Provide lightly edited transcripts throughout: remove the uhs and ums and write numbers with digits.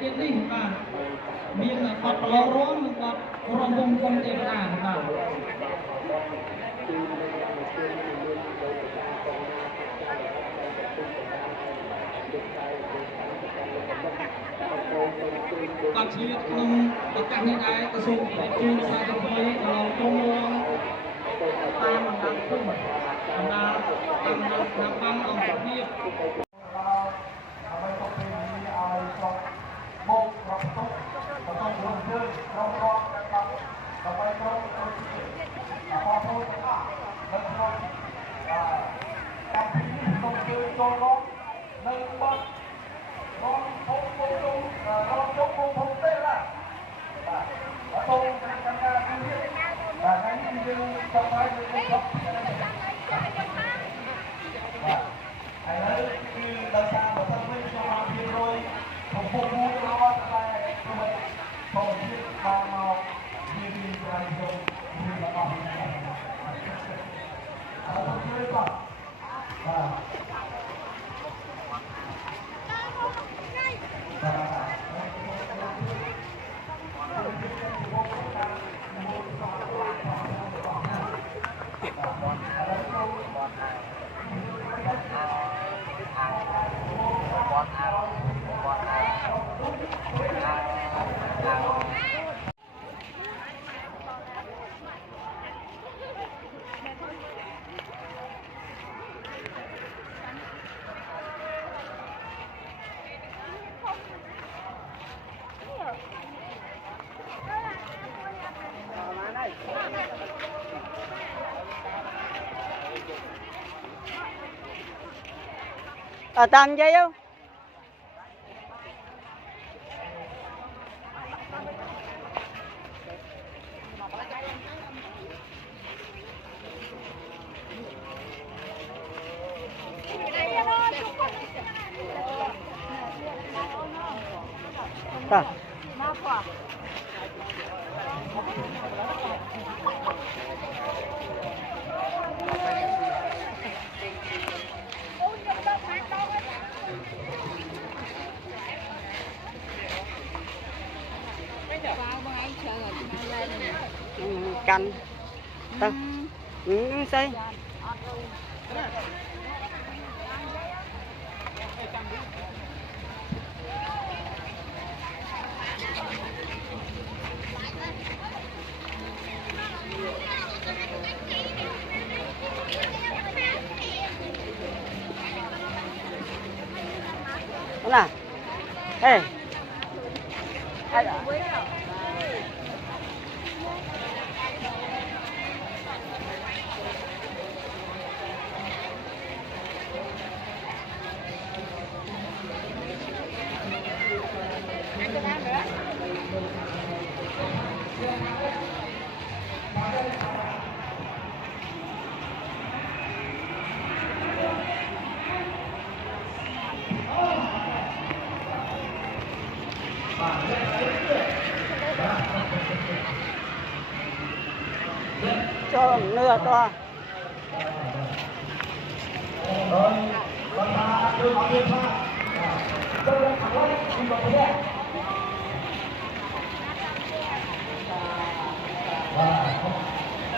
ទៀតនេះបាទមានបទប្រឡងរងនិងបទរំវងគុំទេវតាបាទបាទឆ្លៀតក្នុងឱកាសនេះដែរក្រសួងជួនសារជំនួយដល់ក្រុមរងតាមបណ្ដាភូមិបណ្ដាតាមបណ្ដាស្ថាប័នអង្គភាពở tầng dây không à. Canh ta xây nè ê cho nửa to rồi còn ta đưa mọi người ra tôi đang thẳng lấy đi vào đây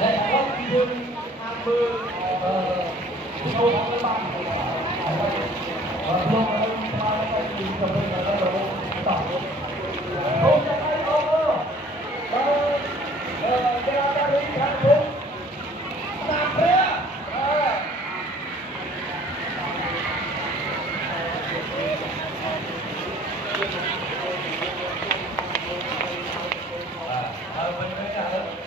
đây là có dương an mưa sâu vào cái bàn luôn ở đây ta đã đi trong đây là cái đồ tỏ không cho tay đâu ra đi thẳng xuống tạm thế Hãy subscribe cho kênh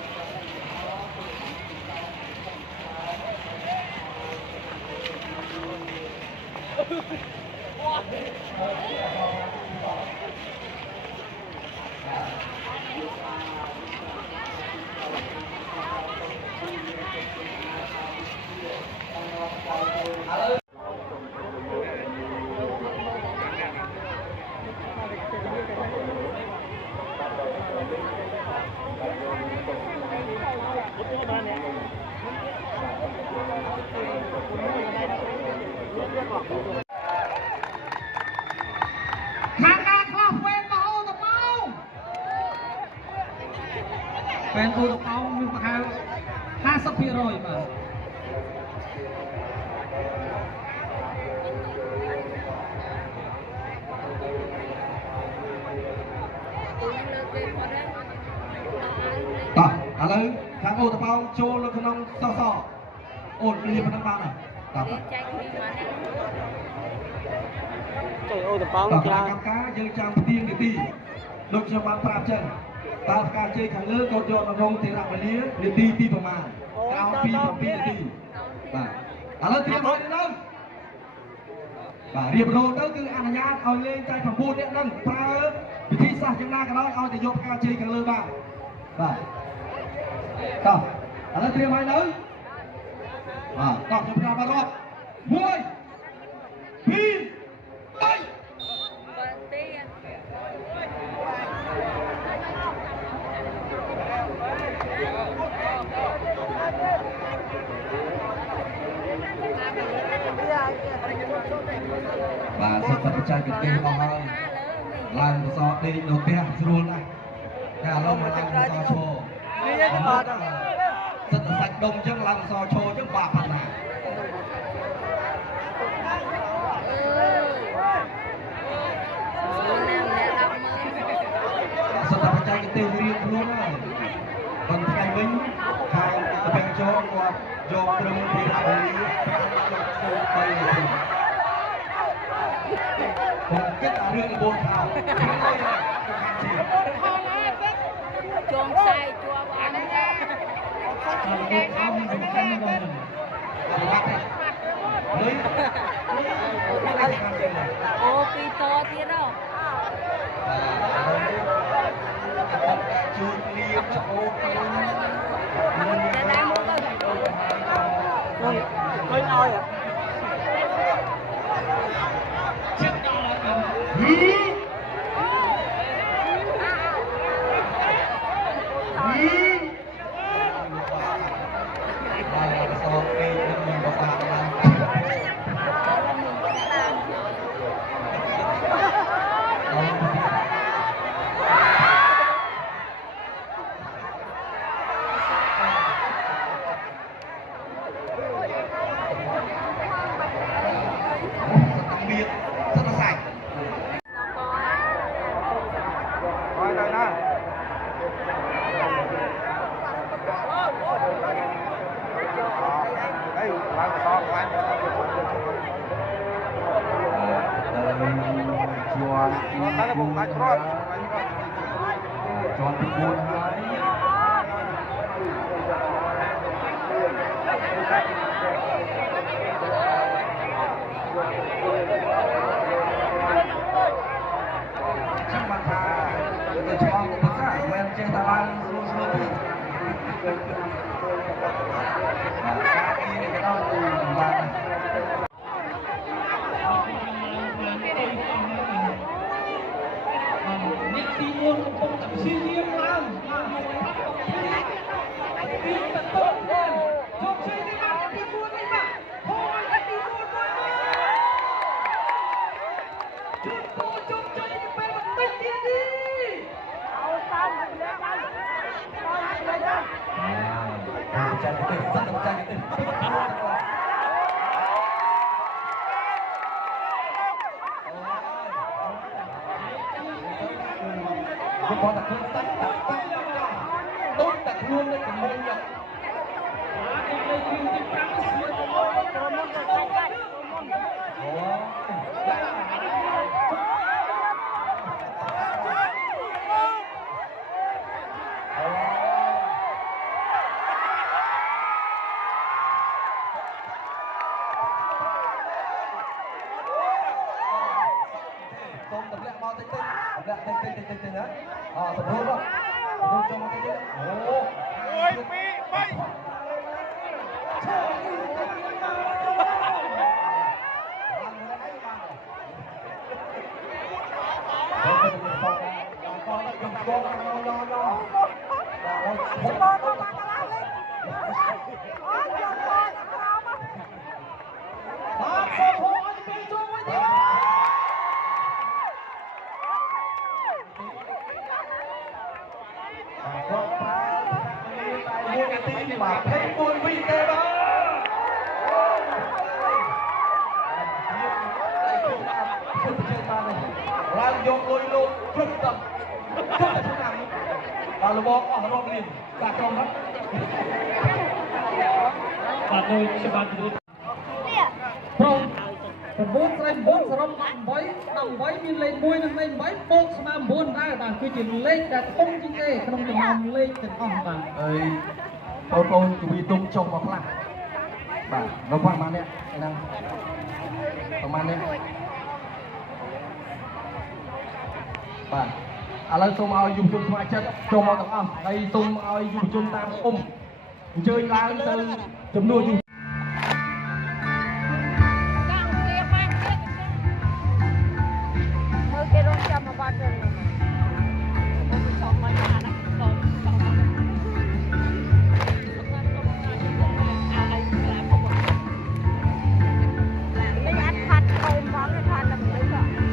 Ghiền Mì Gõ để không bỏ lỡ นตัวเขามีประมาณ50%បាទតោះឥឡូវខាងអូតបោចូលនៅក្នុងសសអូនគ្លៀប៉ុណ្ណឹងបានហើយតោះចៃអូតប៉ោងច្រើនកម្មការយើងចាំផ្ទៀងនីតិដូចខ្ញុំបានប្រាប់ចឹងតើការជ័យខាងលើគាត់យកនៅក្នុងទេរវេលានីតិទីប្រមាណក្រោមពី7នាទីបាទឥឡូវត្រៀមហើយនៅបាទរៀបរយទៅគឺអនុញ្ញាតឲ្យលេងតែ9នាក់ហ្នឹងប្រើវិធីសាស្ត្រយ៉ាងណាក៏ដោយឲ្យតែយកការជ័យខាងលើបានបាទតោះឥឡូវត្រៀមហើយនៅបាទតោះខ្ញុំប្រាប់បានរាប់1 2 3បាទសិទ្ធិបច្ចេកទេសអស់ហើយឡើងបសដេកនៅផ្ទះស្រួលណាស់តែឥឡូវមកឡើងបសឈរសិទ្ធិសាច់ដុំអញ្ចឹងឡើងបសឈរអញ្ចឹងបាក់ប៉ុណ្ណាសិទ្ធិបច្ចេកទេសរៀនខ្លួនហើយប៉ុន្តែវិញខាងតពេញចោគាត់យកត្រឹមពីរវេលាយកចូលទៅผมคิดเรื่องบนเขาจงใส่จัวหวานนะโอ้ปีโตที่เราจูเลียมโอ้จะได้มุกเลยไม่เอาอ่ะcòn làខ្លួនសាច់តាក់ដូចតែខ្លួននៅកមុំយកសូមទម្លាក់មកតិចៗទម្លាក់តិចៗណាសម្រួលមកចូលមកតិចទៀតអូ1 2 3គាត់ប្រើ ទីបាទ24វិទេបាទឡើងយកលុយលោកគ្រប់ទឹកគ្រប់ឆ្នាំដល់លវអស់រាប់លានបាទក្រុមហ្នឹងបាទដូចច្បាប់ ប្រុស9ស្រី9សរុប18មានលេខ1និងលេខ8បូកស្មើ9ដែរបាទគឺជាលេខដែលធំជាងគេក្នុងចំណោមលេខទាំងអស់បាទ ហើយបងគវីទុំចុះមកខ្លះបាទនៅប្រហែលនេះហ្នឹងប្រហែលនេះបាទឥឡូវសូមឲ្យយុវជនស្ម័គ្រចិត្តចូលមកទាំងអស់ហើយសូមឲ្យយុវជនតាមគុំអញ្ជើញឡើងទៅចំនួនយុវ មើលគេរងចាំមកបាត់ទៅមកចង់មកណាណាចង់លេងអាចផាត់ខំមកគេផាត់តែមិនដឹង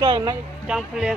Trời mày chẳng phê